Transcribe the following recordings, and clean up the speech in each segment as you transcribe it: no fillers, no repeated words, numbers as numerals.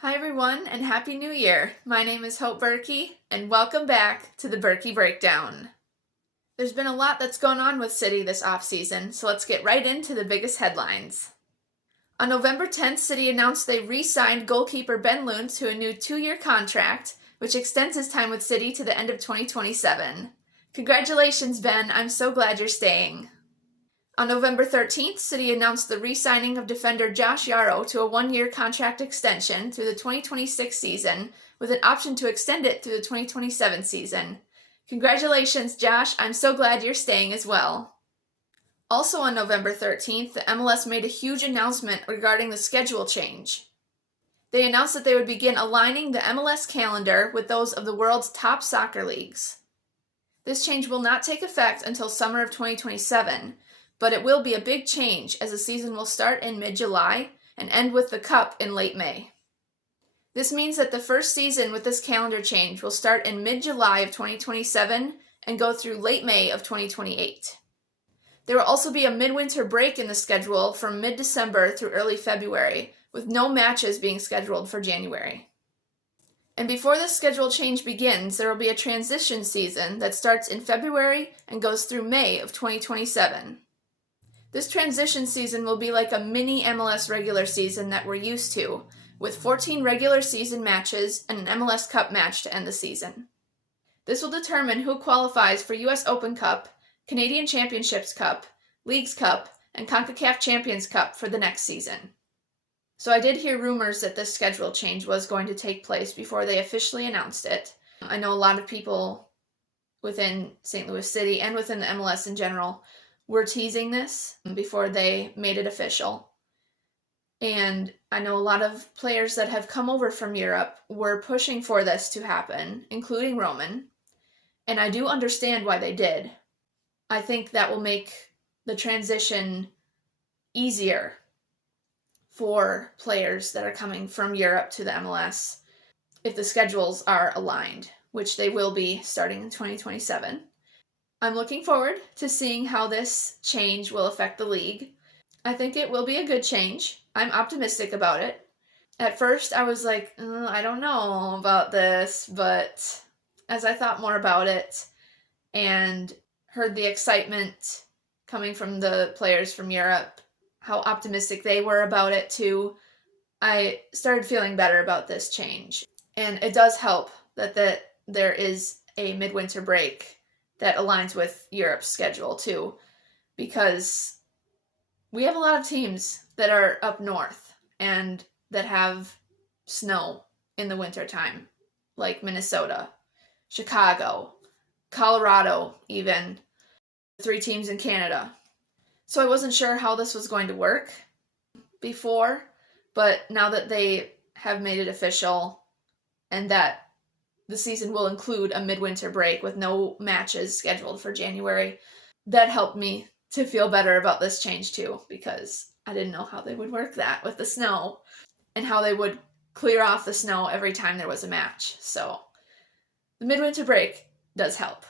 Hi everyone and Happy New Year! My name is Bürki and welcome back to the Bürki Breakdown. There's been a lot that's gone on with City this offseason, so let's get right into the biggest headlines. On November 10th, City announced they re-signed goalkeeper Ben Loon to a new 2-year contract, which extends his time with City to the end of 2027. Congratulations, Ben! I'm so glad you're staying. On November 13th, City announced the re-signing of defender Josh Yarrow to a 1-year contract extension through the 2026 season, with an option to extend it through the 2027 season. Congratulations, Josh. I'm so glad you're staying as well. Also on November 13th, the MLS made a huge announcement regarding the schedule change. They announced that they would begin aligning the MLS calendar with those of the world's top soccer leagues. This change will not take effect until summer of 2027, but it will be a big change as the season will start in mid-July and end with the Cup in late May. This means that the first season with this calendar change will start in mid-July of 2027 and go through late May of 2028. There will also be a midwinter break in the schedule from mid-December through early February, with no matches being scheduled for January. And before this schedule change begins, there will be a transition season that starts in February and goes through May of 2027. This transition season will be like a mini MLS regular season that we're used to, with 14 regular season matches and an MLS Cup match to end the season. This will determine who qualifies for US Open Cup, Canadian Championships Cup, Leagues Cup, and CONCACAF Champions Cup for the next season. So I did hear rumors that this schedule change was going to take place before they officially announced it. I know a lot of people within St. Louis City and within the MLS in general were teasing this before they made it official. And I know a lot of players that have come over from Europe were pushing for this to happen, including Roman. And I do understand why they did. I think that will make the transition easier for players that are coming from Europe to the MLS if the schedules are aligned, which they will be starting in 2027. I'm looking forward to seeing how this change will affect the league. I think it will be a good change. I'm optimistic about it. At first, I was like, I don't know about this, but as I thought more about it and heard the excitement coming from the players from Europe, how optimistic they were about it too, I started feeling better about this change. And it does help that there is a midwinter break that aligns with Europe's schedule too, because we have a lot of teams that are up north and that have snow in the wintertime, like Minnesota, Chicago, Colorado, even 3 teams in Canada. So I wasn't sure how this was going to work before, but now that they have made it official and that the season will include a midwinter break with no matches scheduled for January, that helped me to feel better about this change too, because I didn't know how they would work that with the snow and how they would clear off the snow every time there was a match. So the midwinter break does help.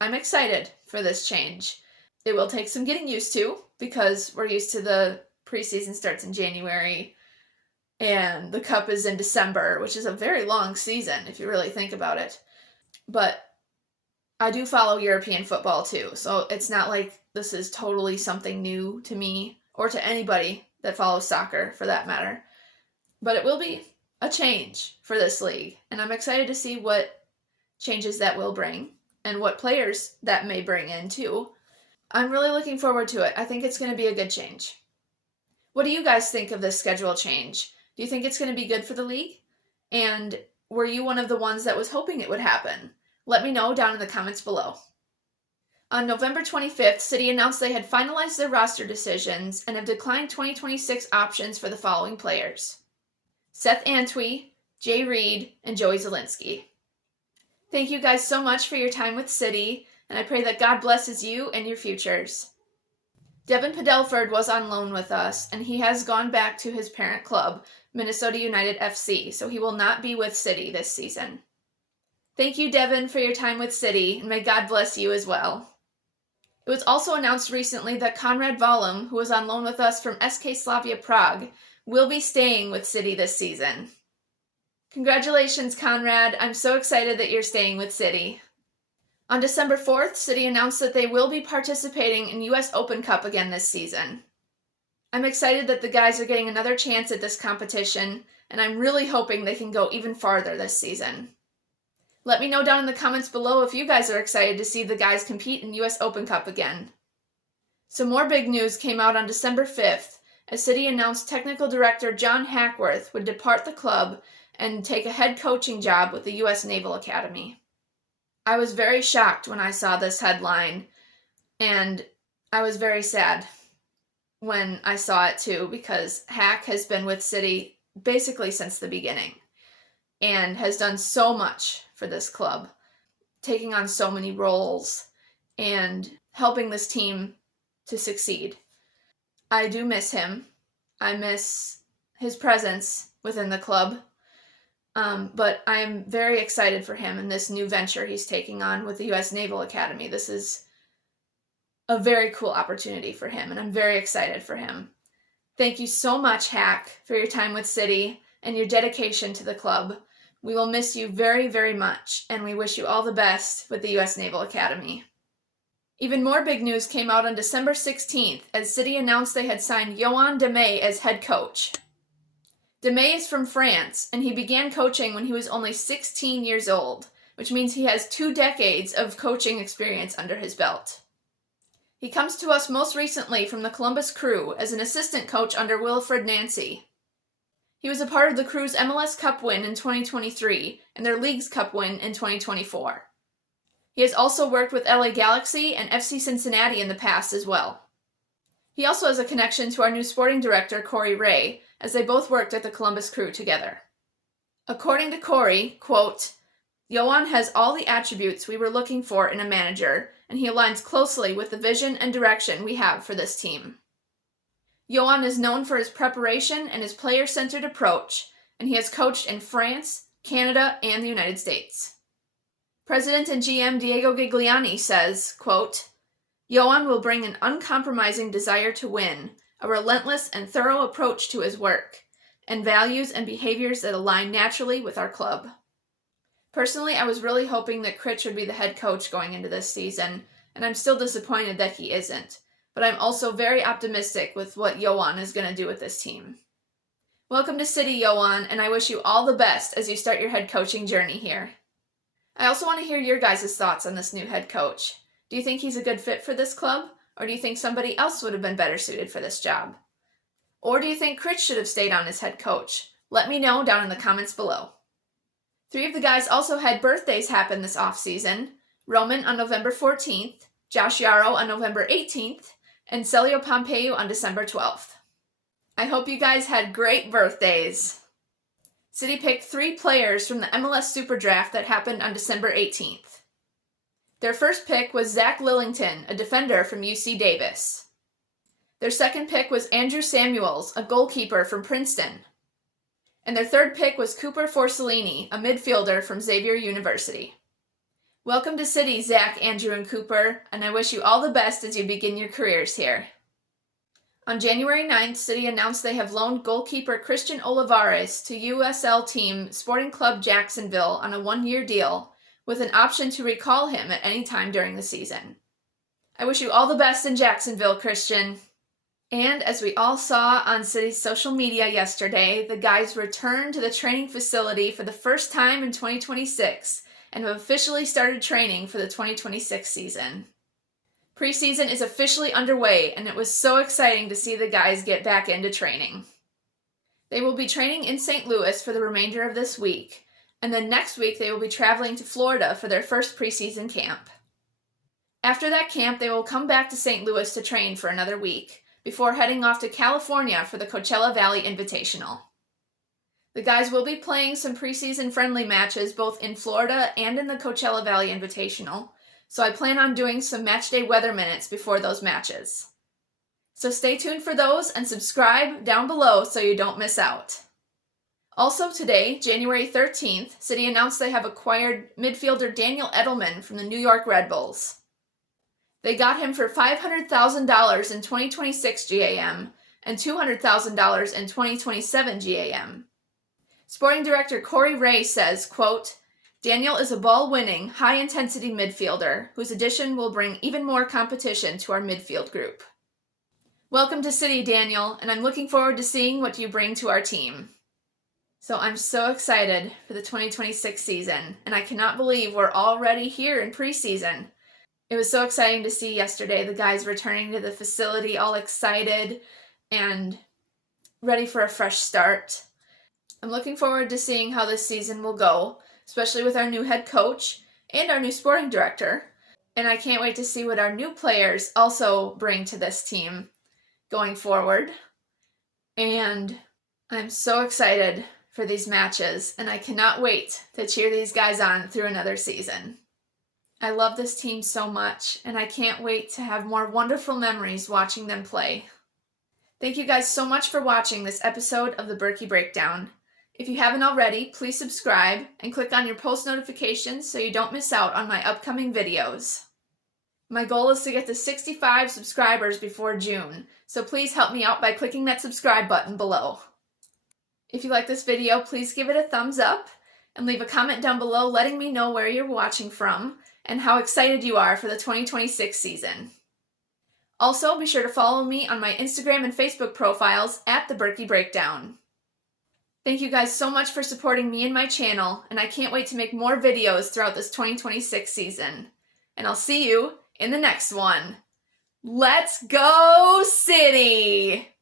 I'm excited for this change. It will take some getting used to because we're used to the preseason starts in January and the Cup is in December, which is a very long season if you really think about it. But I do follow European football too, so it's not like this is totally something new to me or to anybody that follows soccer for that matter. But it will be a change for this league, and I'm excited to see what changes that will bring and what players that may bring in too. I'm really looking forward to it. I think it's going to be a good change. What do you guys think of this schedule change? Do you think it's going to be good for the league? And were you one of the ones that was hoping it would happen? Let me know down in the comments below. On November 25th, City announced they had finalized their roster decisions and have declined 2026 options for the following players: Seth Antwi, Jay Reed, and Joey Zielinski. Thank you guys so much for your time with City, and I pray that God blesses you and your futures. Devin Padelford was on loan with us, and he has gone back to his parent club, Minnesota United FC, so he will not be with City this season. Thank you, Devin, for your time with City, and may God bless you as well. It was also announced recently that Konrad Valum, who was on loan with us from SK Slavia Prague, will be staying with City this season. Congratulations, Konrad. I'm so excited that you're staying with City. On December 4th, City announced that they will be participating in US Open Cup again this season. I'm excited that the guys are getting another chance at this competition, and I'm really hoping they can go even farther this season. Let me know down in the comments below if you guys are excited to see the guys compete in US Open Cup again. Some more big news came out on December 5th, as City announced technical director John Hackworth would depart the club and take a head coaching job with the US Naval Academy. I was very shocked when I saw this headline, and I was very sad when I saw it too, because Hack has been with City basically since the beginning and has done so much for this club, taking on so many roles and helping this team to succeed. I do miss him. I miss his presence within the club. But I am very excited for him in this new venture he's taking on with the U.S. Naval Academy. This is a very cool opportunity for him, and I'm very excited for him. Thank you so much, Hack, for your time with City and your dedication to the club. We will miss you very, very much, and we wish you all the best with the U.S. Naval Academy. Even more big news came out on December 16th, as City announced they had signed Yoann Demey as head coach. Demey is from France, and he began coaching when he was only 16 years old, which means he has 2 decades of coaching experience under his belt. He comes to us most recently from the Columbus Crew as an assistant coach under Wilfred Nancy. He was a part of the Crew's MLS Cup win in 2023 and their Leagues Cup win in 2024. He has also worked with LA Galaxy and FC Cincinnati in the past as well. He also has a connection to our new sporting director, Corey Ray, as they both worked at the Columbus Crew together. According to Corey, quote, Yoann has all the attributes we were looking for in a manager, and he aligns closely with the vision and direction we have for this team. Yoann is known for his preparation and his player-centered approach, and he has coached in France, Canada, and the United States. President and GM Diego Gigliani says, quote, Yoann will bring an uncompromising desire to win, a relentless and thorough approach to his work, and values and behaviors that align naturally with our club. Personally, I was really hoping that Critch would be the head coach going into this season, and I'm still disappointed that he isn't, but I'm also very optimistic with what Yoann is going to do with this team. Welcome to City, Yoann, and I wish you all the best as you start your head coaching journey here. I also want to hear your guys' thoughts on this new head coach. Do you think he's a good fit for this club? Or do you think somebody else would have been better suited for this job? Or do you think Critch should have stayed on as head coach? Let me know down in the comments below. 3 of the guys also had birthdays happen this offseason. Roman on November 14th, Josh Yarrow on November 18th, and Celio Pompeu on December 12th. I hope you guys had great birthdays. City picked 3 players from the MLS Super Draft that happened on December 18th. Their first pick was Zach Lillington, a defender from UC Davis. Their second pick was Andrew Samuels, a goalkeeper from Princeton. And their third pick was Cooper Forcellini, a midfielder from Xavier University. Welcome to City, Zach, Andrew, and Cooper, and I wish you all the best as you begin your careers here. On January 9th, City announced they have loaned goalkeeper Christian Olivares to USL team Sporting Club Jacksonville on a 1-year deal, with an option to recall him at any time during the season. I wish you all the best in Jacksonville, Christian. And as we all saw on City's social media yesterday, the guys returned to the training facility for the first time in 2026 and have officially started training for the 2026 season. Preseason is officially underway, and it was so exciting to see the guys get back into training. They will be training in St. Louis for the remainder of this week, and then next week they will be traveling to Florida for their first preseason camp. After that camp, they will come back to St. Louis to train for another week, before heading off to California for the Coachella Valley Invitational. The guys will be playing some preseason friendly matches both in Florida and in the Coachella Valley Invitational, so I plan on doing some matchday weather minutes before those matches. So stay tuned for those and subscribe down below so you don't miss out. Also today, January 13th, City announced they have acquired midfielder Daniel Edelman from the New York Red Bulls. They got him for $500,000 in 2026 GAM and $200,000 in 2027 GAM. Sporting Director Corey Ray says, quote, "Daniel is a ball-winning, high-intensity midfielder whose addition will bring even more competition to our midfield group. Welcome to City, Daniel, and I'm looking forward to seeing what you bring to our team." So I'm so excited for the 2026 season, and I cannot believe we're already here in preseason. It was so exciting to see yesterday the guys returning to the facility all excited and ready for a fresh start. I'm looking forward to seeing how this season will go, especially with our new head coach and our new sporting director. And I can't wait to see what our new players also bring to this team going forward. And I'm so excited for these matches, and I cannot wait to cheer these guys on through another season. I love this team so much, and I can't wait to have more wonderful memories watching them play. Thank you guys so much for watching this episode of the Bürki Breakdown. If you haven't already, please subscribe and click on your post notifications so you don't miss out on my upcoming videos. My goal is to get to 65 subscribers before June, so please help me out by clicking that subscribe button below. If you like this video, please give it a thumbs up and leave a comment down below letting me know where you're watching from and how excited you are for the 2026 season. Also, be sure to follow me on my Instagram and Facebook profiles at the Bürki Breakdown. Thank you guys so much for supporting me and my channel, and I can't wait to make more videos throughout this 2026 season. And I'll see you in the next one. Let's go, City!